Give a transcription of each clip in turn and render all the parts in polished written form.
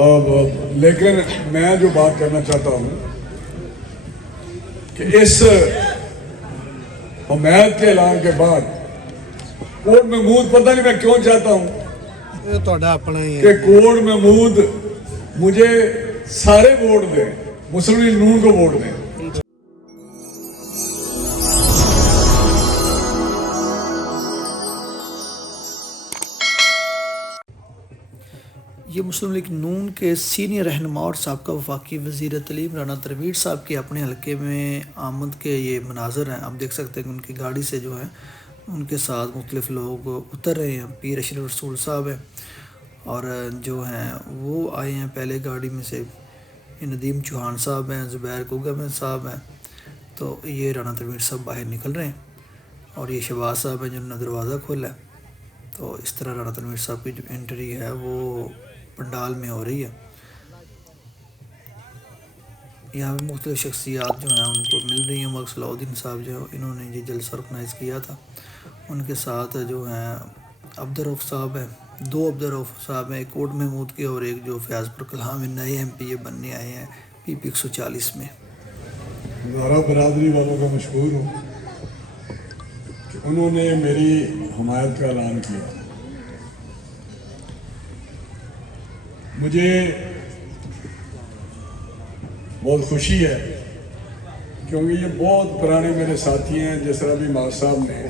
لیکن میں جو بات کرنا چاہتا ہوں کہ اس حمایت کے اعلان کے بعد کوٹ محمود، پتہ نہیں میں کیوں چاہتا ہوں کہ کوٹ محمود مجھے سارے ووٹ دیں، مسلم لیگ نون کو ووٹ دیں۔ یہ مسلم لیگ نون کے سینئر رہنما اور سابقہ وفاقی وزیر تعلیم رانا تنویر صاحب کے اپنے حلقے میں آمد کے یہ مناظر ہیں۔ آپ دیکھ سکتے ہیں کہ ان کی گاڑی سے جو ہے ان کے ساتھ مختلف لوگ اتر رہے ہیں۔ پیر اشرف رسول صاحب ہیں اور جو ہیں وہ آئے ہیں پہلے گاڑی میں سے، ندیم چوہان صاحب ہیں، زبیر کوگم صاحب ہیں، تو یہ رانا تنویر صاحب باہر نکل رہے ہیں اور یہ شہباز صاحب ہیں جنہوں نے دروازہ کھولا ہے۔ تو اس طرح رانا تنویر صاحب کی جو انٹری ہے وہ پنڈال میں ہو رہی ہے۔ یہاں پہ مختلف شخصیات جو ہیں ان کو مل رہی ہیں۔ ملک صلاح الدین صاحب جو انہوں نے یہ جلسہ آرگنائز کیا تھا، ان کے ساتھ جو ہیں عبدالرؤف صاحب ہیں، دو عبدالرؤف صاحب ہیں، ایک کوٹ محمود کے اور ایک جو فیاض پر کلام نئے ایم پی اے بننے آئے ہیں پی پی 140 میں۔ ہزارہ برادری والوں کا مشکور ہوں کہ انہوں نے میری حمایت کا اعلان کیا۔ مجھے بہت خوشی ہے کیونکہ یہ بہت پرانے میرے ساتھی ہیں، جس طرح بھی ماں صاحب نے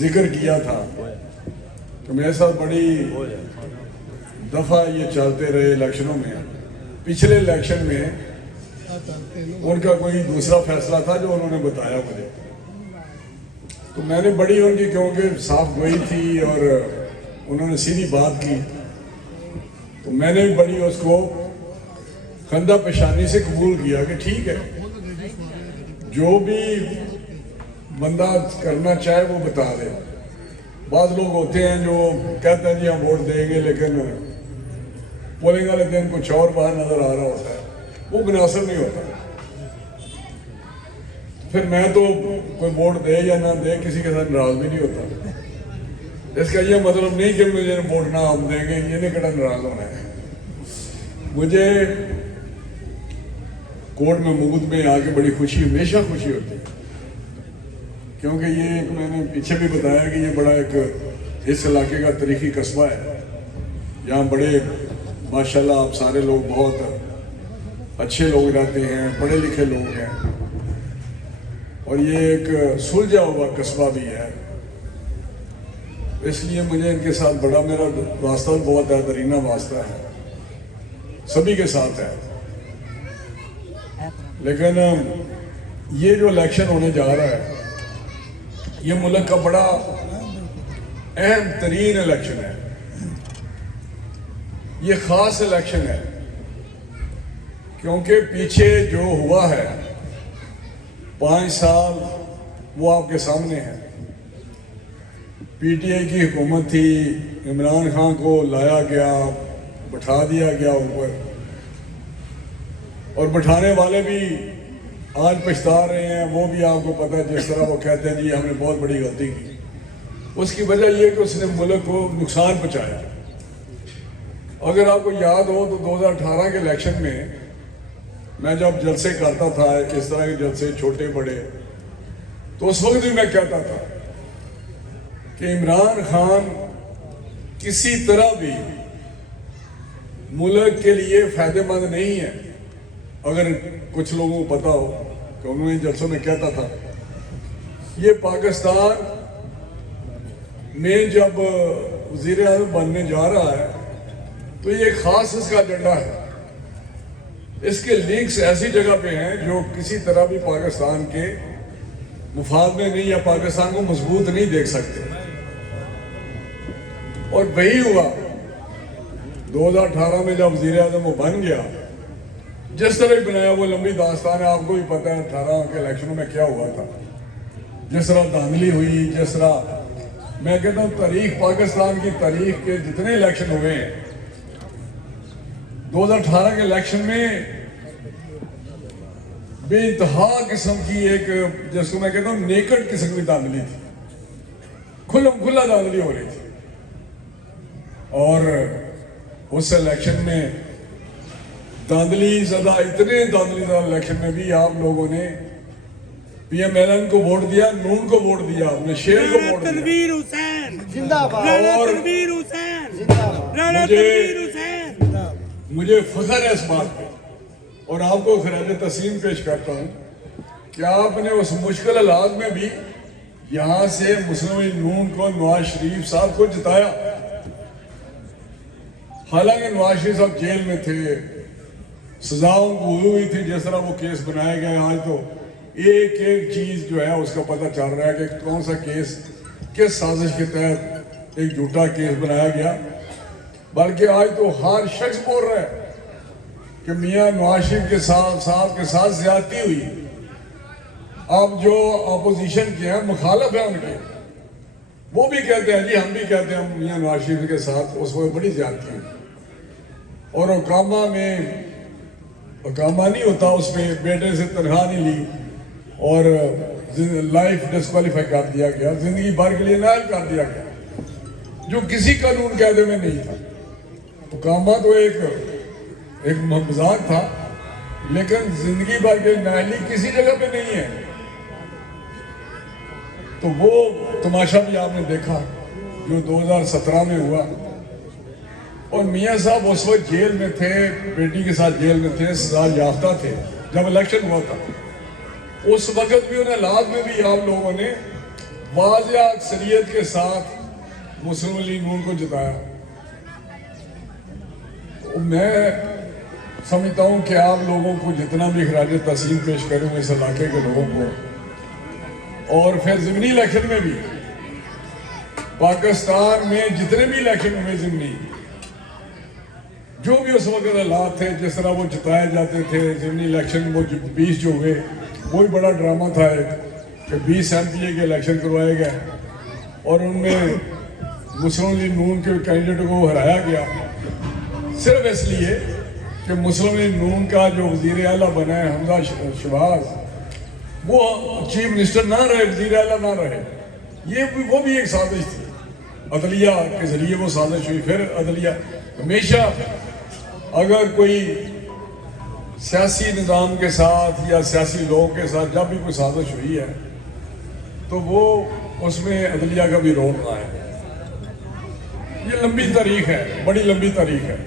ذکر کیا تھا تو میرے ساتھ بڑی دفعہ یہ چلتے رہے الیکشنوں میں۔ پچھلے الیکشن میں ان کا کوئی دوسرا فیصلہ تھا جو انہوں نے بتایا مجھے، تو میں نے بڑی ان کی کیونکہ صاف گوئی تھی اور انہوں نے سیدھی بات کی، تو میں نے بھی بڑی اس کو خندہ پیشانی سے قبول کیا کہ ٹھیک ہے، جو بھی بندہ کرنا چاہے وہ بتا دے۔ بعض لوگ ہوتے ہیں جو کہتے ہیں جی ہم ووٹ دیں گے لیکن پولنگ والے دن کچھ اور باہر نظر آ رہا ہوتا ہے، وہ مناسب نہیں ہوتا۔ پھر میں تو کوئی ووٹ دے یا نہ دے کسی کے ساتھ ناراض بھی نہیں ہوتا۔ اس کا یہ مطلب نہیں کہ مجھے ووٹ نہ ہم دیں گے، یہ نہیں کہنا ناراض ہونا ہے۔ مجھے کوٹ محمود میں آ کے بڑی خوشی، ہمیشہ خوشی ہوتی ہے کیونکہ یہ ایک میں نے پیچھے بھی بتایا کہ یہ بڑا ایک اس علاقے کا تاریخی قصبہ ہے۔ یہاں بڑے ماشاءاللہ آپ سارے لوگ بہت اچھے لوگ رہتے ہیں، پڑھے لکھے لوگ ہیں اور یہ ایک سلجھا ہوا قصبہ بھی ہے۔ اس لیے مجھے ان کے ساتھ بڑا میرا واسطہ بہت بہترینہ واسطہ ہے، سبھی کے ساتھ ہے۔ لیکن یہ جو الیکشن ہونے جا رہا ہے یہ ملک کا بڑا اہم ترین الیکشن ہے، یہ خاص الیکشن ہے کیونکہ پیچھے جو ہوا ہے 5 سال وہ آپ کے سامنے ہے۔ پی ٹی آئی کی حکومت تھی، عمران خان کو لایا گیا، بٹھا دیا گیا اوپر، اور بٹھانے والے بھی آج پچھتا رہے ہیں۔ وہ بھی آپ کو پتہ ہے، جس طرح وہ کہتے ہیں جی ہم نے بہت بڑی غلطی کی، اس کی وجہ یہ کہ اس نے ملک کو نقصان پہنچایا۔ اگر آپ کو یاد ہو تو 2018 کے الیکشن میں میں جب جلسے کرتا تھا، اس طرح کے جلسے چھوٹے بڑے، تو اس وقت بھی میں کہتا تھا کہ عمران خان کسی طرح بھی ملک کے لیے فائدہ مند نہیں ہے۔ اگر کچھ لوگوں کو پتا ہو کہ انہوں نے جلسوں میں کہتا تھا یہ پاکستان میں جب وزیر اعظم بننے جا رہا ہے تو یہ ایک خاص اس کا ایجنڈا ہے، اس کے لنکس ایسی جگہ پہ ہیں جو کسی طرح بھی پاکستان کے مفاد میں نہیں یا پاکستان کو مضبوط نہیں دیکھ سکتے۔ اور وہی ہوا 2018 میں جب وزیر اعظم وہ بن گیا، جس طرح بنایا وہ لمبی داستان ہے، آپ کو بھی پتہ ہے 18 کے الیکشنوں میں کیا ہوا تھا، جس طرح دھاندلی ہوئی، جس طرح میں کہتا ہوں تاریخ، پاکستان کی تاریخ کے جتنے الیکشن ہوئے ہیں 2018 کے الیکشن میں بے انتہا قسم کی ایک، جس کو میں کہتا ہوں نیکڈ قسم کی دھاندلی تھی، کھلم کھلا دھاندلی ہو رہی تھی۔ اور اس الیکشن میں धांधली ज़्यादा, इतने धांधली ज़्यादा इलेक्शन में भी आप लोगों ने PMLN को वोट दिया, नून को वोट दिया, अपने शेर को वोट दिया। तनवीर हुसैन जिंदाबाद। राणा और तनवीर हुसैन जिंदाबाद। राणा मुझे- तनवीर हुसैन। मुझे फख्र है इस बात पे और आपको खराज तस्लीम पेश करता हूँ कि आपने उस मुश्किल हालात में भी यहाँ से मुस्लिम लीग नून को नवाज शरीफ साहब को जिताया। हालांकि नवाज शरीफ साहब जेल में थे, सजा उनको हुई थी, जिस तरह वो केस बनाए गए, आज तो एक एक चीज जो है उसका पता चल रहा है कि कौन सा केस किस साजिश के तहत एक झूठा केस बनाया गया। बल्कि आज तो हर शख्स बोल रहा है कि मियां नवाज शरीफ के साथ ज्यादती हुई। अब जो अपोजिशन के हैं, मुखालफ है उनके, वो भी कहते हैं, जी हम भी कहते हैं मियां नवाज शरीफ के साथ उस वक्त बड़ी ज्यादती हुई। और ओकामा में ओकामा नहीं होता, उसमें बेटे से तनख्वाह नहीं ली और लाइफ डिस्क्वालीफाई कर दिया गया, जिंदगी भर के लिए नायल कर दिया गया, जो किसी कानून कायदे में नहीं था। ओकामा तो एक मजाक था, लेकिन जिंदगी भर के नायली किसी जगह पे नहीं है। तो वो तमाशा भी आपने देखा जो 2017 में हुआ। और मियां साहब उस वक्त जेल में थे, बेटी के साथ जेल में थे, सजा याफ्ता थे जब इलेक्शन हुआ था। उस वक्त भी उन्हें हालात में भी आप लोगों ने वाज़िया अक्सरियत के साथ मुस्लिम लीग नून को जिताया। तो मैं समझता हूँ कि आप लोगों को जितना भी खराज तस्लीम पेश करूँ इस इलाके के लोगों को, और फिर ज़िमनी इलेक्शन में भी, पाकिस्तान में जितने भी इलेक्शन हुए ज़िमनी, जो भी उस वक्त हालात थे, जिस तरह वो जिताए जाते थे ज़िमनी इलेक्शन, वो 20 जो हुए, वही बड़ा ड्रामा था कि 20 MPA के इलेक्शन करवाए गए और उनमें मुस्लिम लीग नून के कैंडिडेट को हराया गया सिर्फ इसलिए कि मुस्लिम लीग नून का जो वज़ीर आला बना है हमजा शहबाज, वो चीफ मिनिस्टर ना रहे, वज़ीर आला ना रहे। वो भी एक साजिश थी, अदलिया के जरिए वो साजिश हुई। फिर अदलिया हमेशा अगर कोई सियासी निज़ाम के साथ या सियासी लोगों के साथ जब भी कोई साजिश हुई है तो वो उसमें अदलिया का भी रोल रहा है। ये लंबी तारीख है, बड़ी लंबी तारीख है।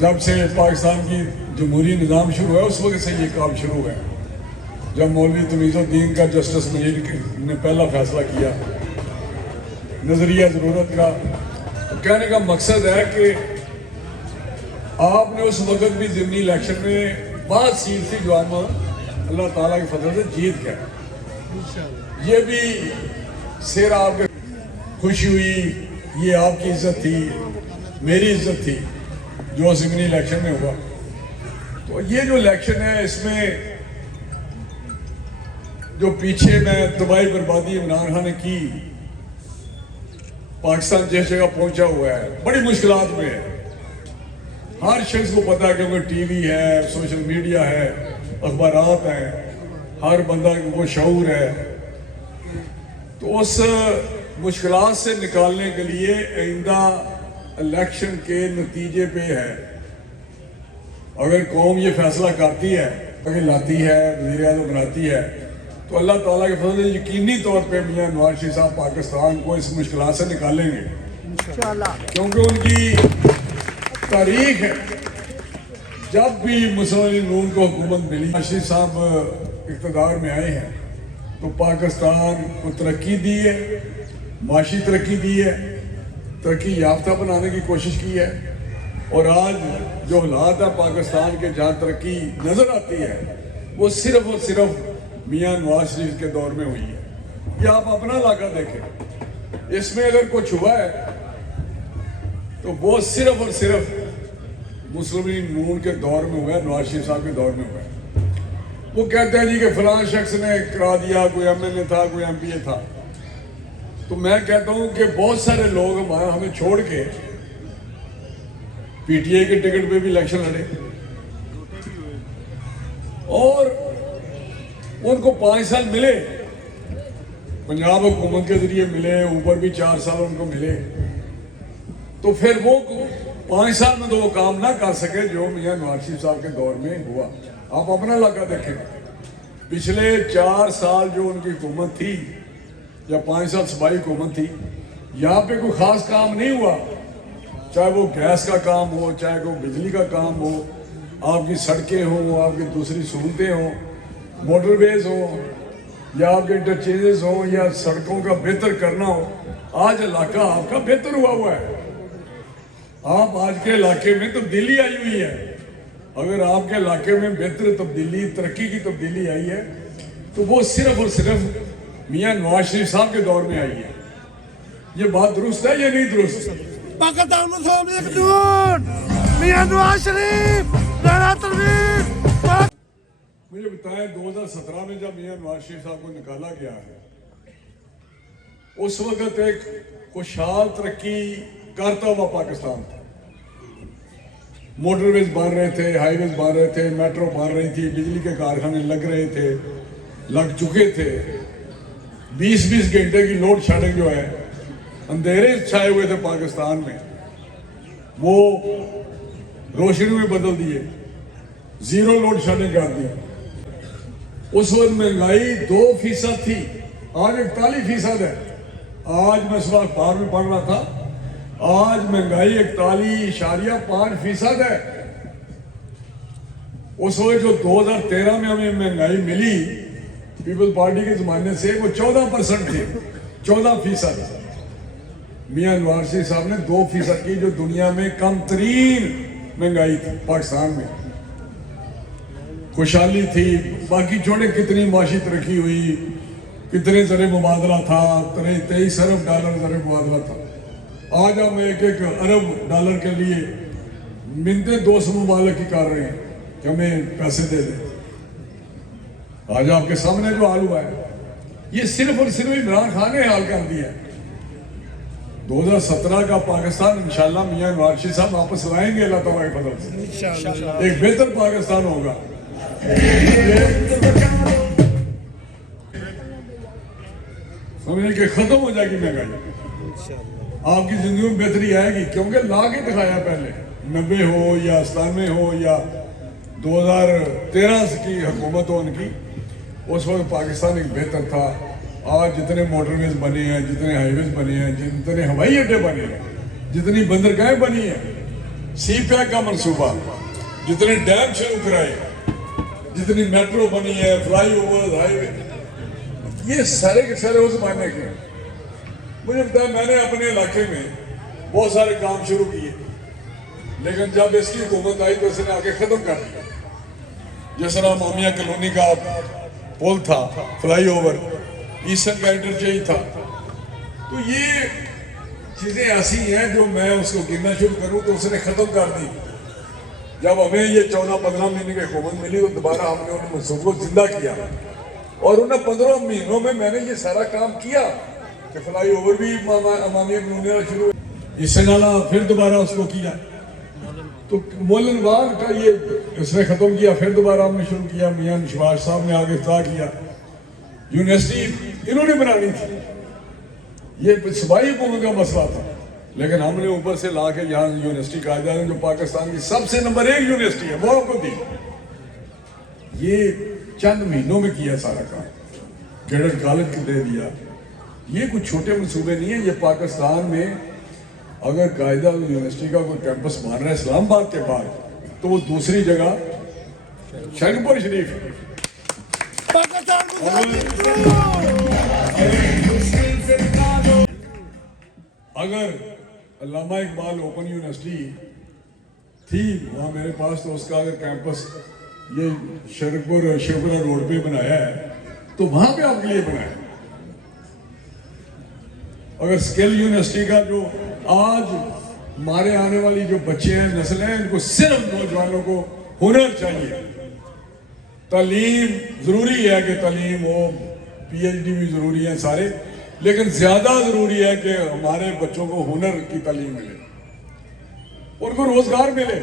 जब से पाकिस्तान की जमहूरी निज़ाम शुरू हुआ उस वक्त से ये काम शुरू है, जब मौलवी तमीज़ुद्दीन का जस्टिस मजीद ने पहला फैसला किया नज़रिया ज़रूरत का। तो कहने का मकसद है कि आपने उस वक्त भी ज़िमनी इलेक्शन में बहुत सीट थी जो आप अल्लाह ताला के फजल से जीत गए। ये भी सिर आपके खुशी हुई, ये आपकी इज्जत थी, मेरी इज्जत थी जो ज़िमनी इलेक्शन में हुआ। तो ये जो इलेक्शन है इसमें जो पीछे में तबाही बर्बादी इमरान खान ने की, पाकिस्तान जिस जगह पहुंचा हुआ है बड़ी मुश्किलात में है। हर शख्स को पता है कि टीवी है, सोशल मीडिया है, अखबारात हैं, हर बंदा को शऊर है। तो उस मुश्किलात से निकालने के लिए आइंदा इलेक्शन के नतीजे पे है। अगर कौम ये फैसला करती है, अगर लाती है, वज़ीर आज़म बनाती है, तो अल्लाह ताला के फजल से यकीनी तौर पे मियां नवाज शरीफ साहब पाकिस्तान को इस मुश्किलात से निकालेंगे, क्योंकि उनकी तारीख है। जब भी मुस्लिम लीग नून को हुकूमत मिली, नवाज शरीफ साहब इक़्तिदार में आए हैं तो पाकिस्तान को तरक्की दी है, माशी तरक्की दी है, तरक्की याफ्ता बनाने की कोशिश की है। और आज जो हालात है पाकिस्तान के, जहाँ तरक्की नजर आती है, वो सिर्फ और सिर्फ मियां नवाज शरीफ के दौर में हुई है। ये आप अपना इलाका देखें, इसमें अगर कुछ हुआ है तो वो सिर्फ और सिर्फ मुस्लिम लीग नून के दौर में हुआ है, नवाज शरीफ साहब के दौर में हुआ है। वो कहते हैं जी कि फलां शख्स ने करा दिया, कोई MLA था, कोई MPA था। तो मैं कहता हूं कि बहुत सारे लोग हमें छोड़ के PTI के टिकट पे भी इलेक्शन लड़े और उनको 5 साल मिले, पंजाब हुकूमत के जरिए मिले, ऊपर भी 4 साल उनको मिले। तो फिर वो 5 साल में तो वो काम ना कर सके जो मियां नवाज शरीफ साहब के दौर में हुआ। आप अपना इलाका देखें, पिछले 4 साल जो उनकी हुकूमत थी या 5 साल सूबाई हुकूमत थी, यहाँ पे कोई खास काम नहीं हुआ। चाहे वो गैस का काम हो, चाहे वो बिजली का काम हो, आपकी सड़कें हों, आपकी दूसरी सहूलतें हों, मोटरवेज हो, या आपके इंटरचेंजेस हो, या सड़कों का बेहतर करना हो, आज इलाका आपका बेहतर हुआ है। आप आज के इलाके में तब्दीली आई हुई है। अगर आपके इलाके में बेहतर तब्दीली, तरक्की की तब्दीली आई है तो वो सिर्फ और सिर्फ मियां नवाज शरीफ साहब के दौर में आई है। ये बात दुरुस्त है या नहीं दुरुस्त? पाकिस्तान मुस्लिम एकजुट मियां नवाज शरीफ राणा तनवीर। मुझे बताएं 2017 में जब मियां नवाज शरीफ साहब को निकाला गया है, उस वक्त एक खुशहाल तरक्की करता हुआ पाकिस्तान था। मोटरवेज बन रहे थे, हाईवेज बन रहे थे, मेट्रो बन रही थी, बिजली के कारखाने लग रहे थे, लग चुके थे। 20-20 घंटे की लोड शेडिंग जो है, अंधेरे छाए हुए थे पाकिस्तान में, वो रोशनी में बदल दिए, जीरो लोड शेडिंग कर दी। उस वक्त महंगाई 2% थी, आज 41% है। आज मैं सुबह अखबार में पढ़ रहा था, आज महंगाई 41.5% है। उस वक्त जो 2013 में हमें महंगाई मिली पीपल्स पार्टी के जमाने से, वो 14% थी, 14%। मियां नवाज शरीफ साहब ने 2% की, जो दुनिया में कम तरीन महंगाई थी पाकिस्तान में, खुशहाली थी। बाकी छोड़े कितनी माशी तरक्की हुई, कितने ज़र मुबादला था, 23 अरब डॉलर ज़र मुबादला था। आज हम 1-1 अरब डॉलर के लिए मिन्नतें दोस्त मुबालक की कर रहे हैं कि हमें पैसे दे दें। आज आपके सामने जो हाल हुआ है, ये सिर्फ और सिर्फ इमरान खान ने हाल कर दिया है। 2017 का पाकिस्तान इंशाल्लाह मियां नवाज शरीफ साहब वापस लाएंगे अल्लाह ताला के फजल से। एक बेहतर पाकिस्तान होगा। समझने के खत्म हो जाएगी महंगाई, आपकी जिंदगी में बेहतरी आएगी, क्योंकि ला के दिखाया पहले 90 हो या 97 हो या 2013 की हुकूमत हो उनकी, उस वक्त पाकिस्तान एक बेहतर था। आज जितने मोटरवेज बने हैं, जितने हाईवेज बने हैं, जितने हवाई अड्डे बने हैं, जितनी बंदरगाहें बनी हैं, सी पैक का मनसूबा, जितने डैम शुरू कराए, जितनी मेट्रो बनी है, फ्लाई ओवर, हाईवे, ये सारे के सारे उस जमाने के हैं। मुझे पता है मैंने अपने इलाके में बहुत सारे काम शुरू किए, लेकिन जब इसकी हुकूमत आई तो इसने आगे खत्म कर दिया। जिस तरह मामिया कॉलोनी का पुल था, फ्लाई ओवर, ईस्टर्न का इंटरचेंज था, तो ये चीजें ऐसी हैं जो मैं उसको गिनना शुरू करूं तो उसने खत्म कर दी। जब हमें ये 14-15 महीने की हुकूमत मिली तो दोबारा हमने उन मनसूबों को जिंदा किया, और उन 15 महीनों में मैंने ये सारा काम किया कि फ्लाई ओवर भी मामिया कॉलोनी शुरू, इससे नाला फिर दोबारा उसको किया, तो मोलन बाग का ये इसने खत्म किया, फिर दोबारा हमने शुरू किया। मियां नवाज साहब ने आगे इफ्ताह किया। यूनिवर्सिटी इन्होंने बनानी थी, ये सूबाई हुकूमत का मसला था, लेकिन हमने ऊपर से ला के यहाँ यूनिवर्सिटी कायदा जो पाकिस्तान की सबसे नंबर 1 यूनिवर्सिटी है, वो आपको दी। ये चंद महीनों में किया सारा काम, कैडेट कॉलेज दे दिया। ये कुछ छोटे मंसूबे नहीं है। ये पाकिस्तान में अगर कायदा यूनिवर्सिटी का कोई कैंपस बन रहा है इस्लामाबाद के बाद, तो वो दूसरी जगह शरकपुर शरीफ है। अगर अल्लामा इकबाल ओपन यूनिवर्सिटी थी वहाँ मेरे पास, तो उसका अगर कैंपस ये शरकपुर शिवपुरा रोड पे बनाया है तो वहाँ पे आपके लिए बनाया। अगर स्किल यूनिवर्सिटी का जो आज हमारे आने वाली जो बच्चे हैं, नस्ल हैं, इनको सिर्फ नौजवानों को हुनर चाहिए। तालीम जरूरी है कि तालीम हो, PhD भी जरूरी है सारे, लेकिन ज्यादा जरूरी है कि हमारे बच्चों को हुनर की तालीम मिले, उनको रोजगार मिले।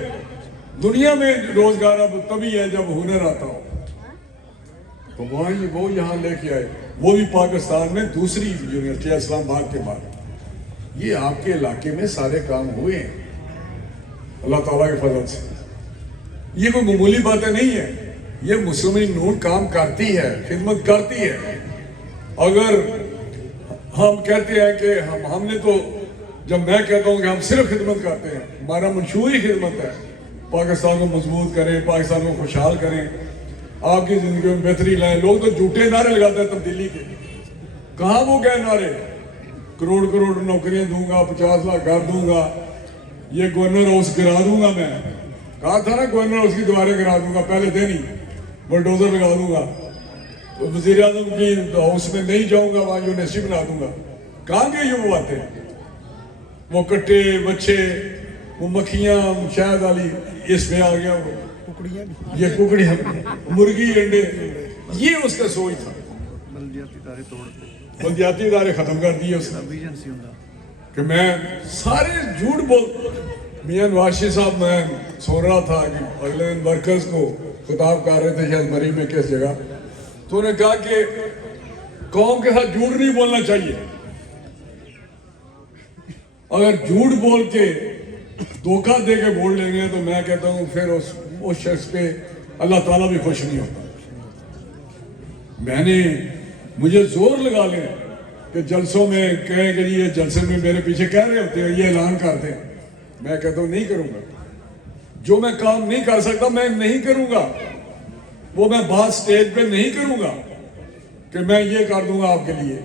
दुनिया में रोजगार अब तभी है जब हुनर आता हो, तो वो यहाँ लेके आए, वो भी पाकिस्तान में दूसरी यूनिवर्सिटी इस्लामाबाद के बाद। ये आपके इलाके में सारे काम हुए हैं। अल्लाह ताला के फजल से। ये कोई मामूली बातें नहीं है, ये मुस्लिम लीग नून काम करती है, खिदमत करती है। अगर हम कहते हैं कि हमने तो, जब मैं कहता हूँ कि हम सिर्फ खिदमत करते हैं, हमारा मंशूर ही खिदमत है, पाकिस्तान को मजबूत करें, पाकिस्तान को खुशहाल करें, आपकी ज़िंदगी में बेहतरी लाएं। लोग तो झूठे नारे लगाते हैं तब्दीली के, कहाँ वो गए नारे, करोड़ करोड़ नौकरियां दूंगा, 50 लाख घर दूंगा, ये गवर्नर हाउस गिरा दूंगा। मैं कहा था ना गवर्नर हाउस की दीवारें गिरा दूंगा, पहले दिन ही बुलडोजर लगा दूंगा, तो वजीर आजम की हाउस में नहीं जाऊंगा, वहां यूनिवर्सिटी बना दूंगा। कहाँ गए ये वो बातें, वो कट्टे बच्चे, वो मक्खियां, शहद वाली, इस पे आ गया वो ये कुकड़ियां, मुर्गी, अंडे, ये उसका सोच था। बल्दियाती इदारे खत्म कर दिए उसने कि मैं सारे झूठ बोल। मियां नवाज साहब, मैं सुन रहा था कि अगले दिन वर्कर्स को खिताब कर रहे थे शायद मरी में किस जगह, तो उन्होंने कहा कि कौम के साथ झूठ नहीं बोलना चाहिए, अगर झूठ बोल के धोखा दे के वोट लेंगे तो मैं कहता हूं फिर उस शख्स पे अल्लाह ताला भी खुश नहीं होता। मुझे जोर लगा लें कि जलसों में कहें कि ये जलसे में मेरे पीछे कह रहे होते हैं, ये ऐलान करते हैं, मैं कहता हूं नहीं करूंगा। जो मैं काम नहीं कर सकता मैं नहीं करूंगा, वो मैं बात स्टेज पे नहीं करूंगा कि मैं ये कर दूंगा आपके लिए।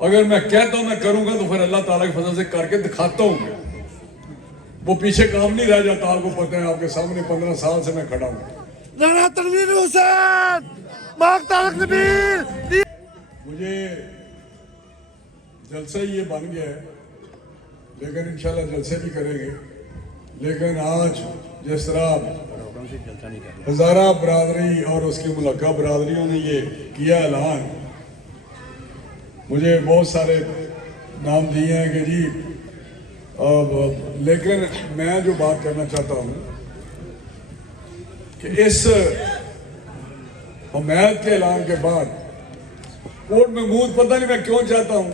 अगर मैं कहता हूं मैं करूंगा तो फिर अल्लाह ताला के फजल से करके दिखाता हूं। वो पीछे काम नहीं रह जाता, आपको पता है, आपके सामने 15 साल से मैं खड़ा हूं। राणा तनवीर हुसैन, तारक नबील। मुझे जलसा ही ये बन गया है, लेकिन इंशाल्लाह जलसे भी करेंगे। लेकिन आज जिस तरह हजारा बरादरी और उसकी मुलक्का बरादरियों ने ये किया ऐलान, मुझे बहुत सारे नाम दिए हैं कि जी, लेकिन मैं जो बात करना चाहता हूँ कि इस हमायत के ऐलान के बाद कोट महमूद, पता नहीं मैं क्यों चाहता हूँ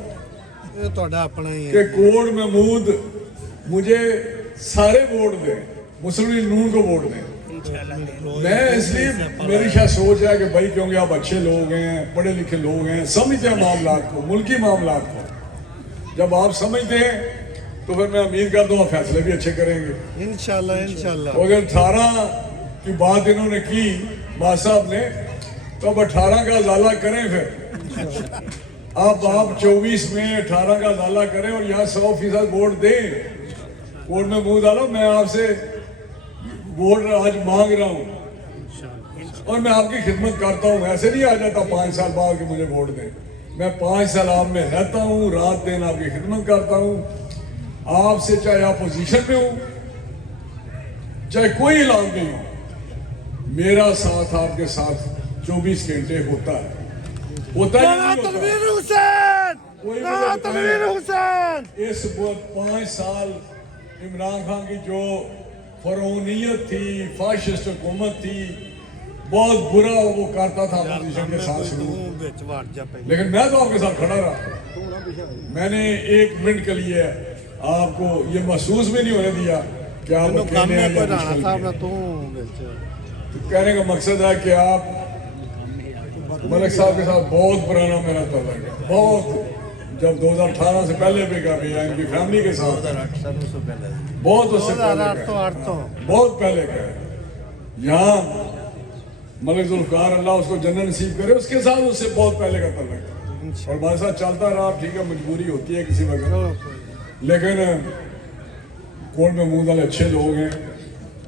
कि कोट महमूद मुझे सारे वोट दें, मुस्लिम लीग नून को वोट दें। मैं इसलिए, मेरी शायद सोच है कि भाई क्योंकि आप अच्छे लोग हैं, पढ़े लिखे लोग हैं, समझते हैं मामलात को, मुल्की मामलात को। जब आप समझते हैं तो फिर मैं उम्मीद करता हूँ फैसले भी अच्छे करेंगे इंशाल्लाह इंशाल्लाह। अगर 18 की बात इन्होंने की बाद साहब ने, तो अब 18 का अजाला करें। फिर अब आप 24 में 18 का अजाला करें और यहाँ 100% वोट दें। वोट में मुंह डालो, मैं आपसे वोट आज मांग रहा हूँ और मैं आपकी खिदमत करता हूँ। ऐसे नहीं आ जाता 5 साल बाद कि मुझे वोट दें। मैं 5 साल आप में रहता हूँ, रात दिन आपकी खिदमत करता हूँ आपसे, चाहे आप पोजीशन में हो, चाहे कोई ऐलान नहीं हो, मेरा साथ आपके साथ 24 घंटे होता है। तनवीर हुसैन, तनवीर हुसैन। इस 5 साल इमरान खान की जो फरौनियत थी, फाशिस्ट हुकूमत थी, बहुत बुरा वो करता था अपोजिशन के साथ शुरू, लेकिन मैं तो आपके साथ खड़ा रहा। मैंने 1 मिनट के लिए आपको ये महसूस भी नहीं होने दिया कि आप अकेले हैं या मुश्किल में। तो कहने का मकसद है कि आप मलिक साहब के साथ बहुत पुराना मेरा ताल्लुक है, बहुत, जब 2018 से पहले भी का भी है, इनकी फैमिली के साथ बहुत, उससे पहले बहुत पहले का है। यहाँ मलिक जुल्फकार, अल्लाह उसको जन्नत नसीब करे, उसके साथ उससे बहुत पहले का ताल्लुक है और हमारे साथ चलता रहा। ठीक है, मजबूरी होती है किसी वक्त, लेकिन कोर्ट में मुंह वाले अच्छे लोग हैं।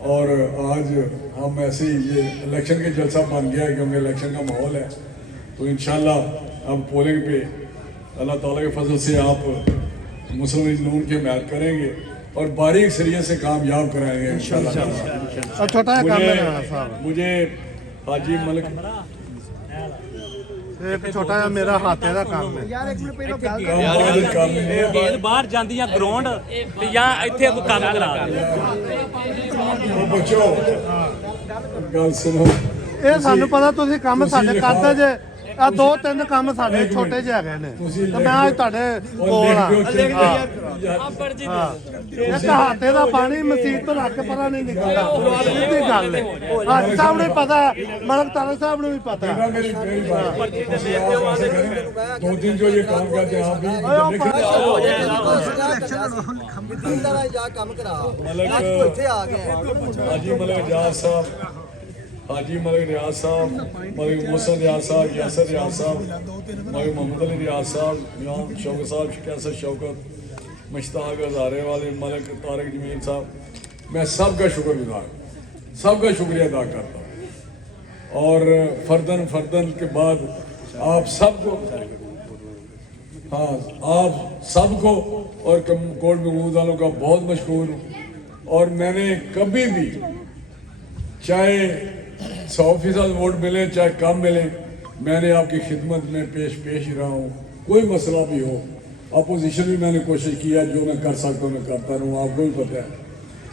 और आज हम ऐसे ही, ये इलेक्शन के जलसा बन गया है क्योंकि इलेक्शन का माहौल है, तो इंशाल्लाह अब पोलिंग पे अल्लाह ताला के फजल से आप मुस्लिम लीग नून की हिमायत करेंगे और बारीक सरिया से कामयाब कराएंगे इंशाल्लाह। छोटा काम है मुझे हाजी मलिक, एक छोटा जिहा मेरा हाथे का काम है यार। एक मिनट पहले बाहर ਜਾਂਦੀਆਂ ਗਰਾਊਂਡ ਤੇ ਜਾਂ ਇੱਥੇ ਕੋਈ ਕੰਮ ਕਰਾ ਉਹ ਬੱਚੋ ਗੱਲ ਸੁਣੋ, ਇਹ ਸਾਨੂੰ ਪਤਾ ਤੁਸੀਂ ਕੰਮ ਸਾਡੇ ਕਰਦੇ ਜੇ ਆ ਦੋ ਤਿੰਨ ਕੰਮ ਸਾਡੇ ਛੋਟੇ ਜਿਹੇ ਹੈਗੇ ਨੇ ਤੇ ਮੈਂ ਅੱਜ ਤੁਹਾਡੇ ਕੋਲ ਆ ਇੱਕ ਹਾਤੇ ਦਾ ਪਾਣੀ ਮਸੀਤ ਤੋਂ ਰੱਖ ਪਰਾਂ ਨਹੀਂ ਨਿਕਲਦਾ ਸਿੱਧੀ ਗੱਲ ਹੈ ਅੱਜ ਸਾਹਿਬ ਨੂੰ ਪਤਾ ਮਲਕ ਤਾਰਾ ਸਾਹਿਬ ਨੂੰ ਵੀ ਪਤਾ ਹੈ मेरी बात ਤੁਸੀਂ आप ऐसे करें 2 दिन जो ये काम करते हैं आप भी ਕੰਮ ਕਰਾ मलक ਇੱਥੇ ਆ ਗਿਆ हाजी मलक रियाज साहब हाजी मलक रियाज साहब मलक मोहसन रियाज साहब यासर रियाज साहब मलक मोहम्मद अली रियाज साहब इमाम शौकत साहब कैसर शौकत मुश्ताक हज़ारे वाले मलक तारक जमील साहब मैं सबका शुक्रगुजार सबका शुक्रिया अदा करता हूँ और फर्दन के बाद आप सबको हाँ आप सबको और कोट महमूद वालों का बहुत मशहूर हूँ और मैंने कभी भी चाहे 100% वोट मिले चाहे कम मिले मैंने आपकी खिदमत में पेश रहा हूँ कोई मसला भी हो अपोजिशन भी मैंने कोशिश किया जो मैं कर सकता हूँ मैं करता रहूँ आपको भी पता है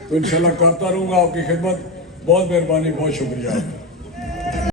तो इंशाल्लाह करता रहूँगा आपकी खिदमत बहुत मेहरबानी बहुत शुक्रिया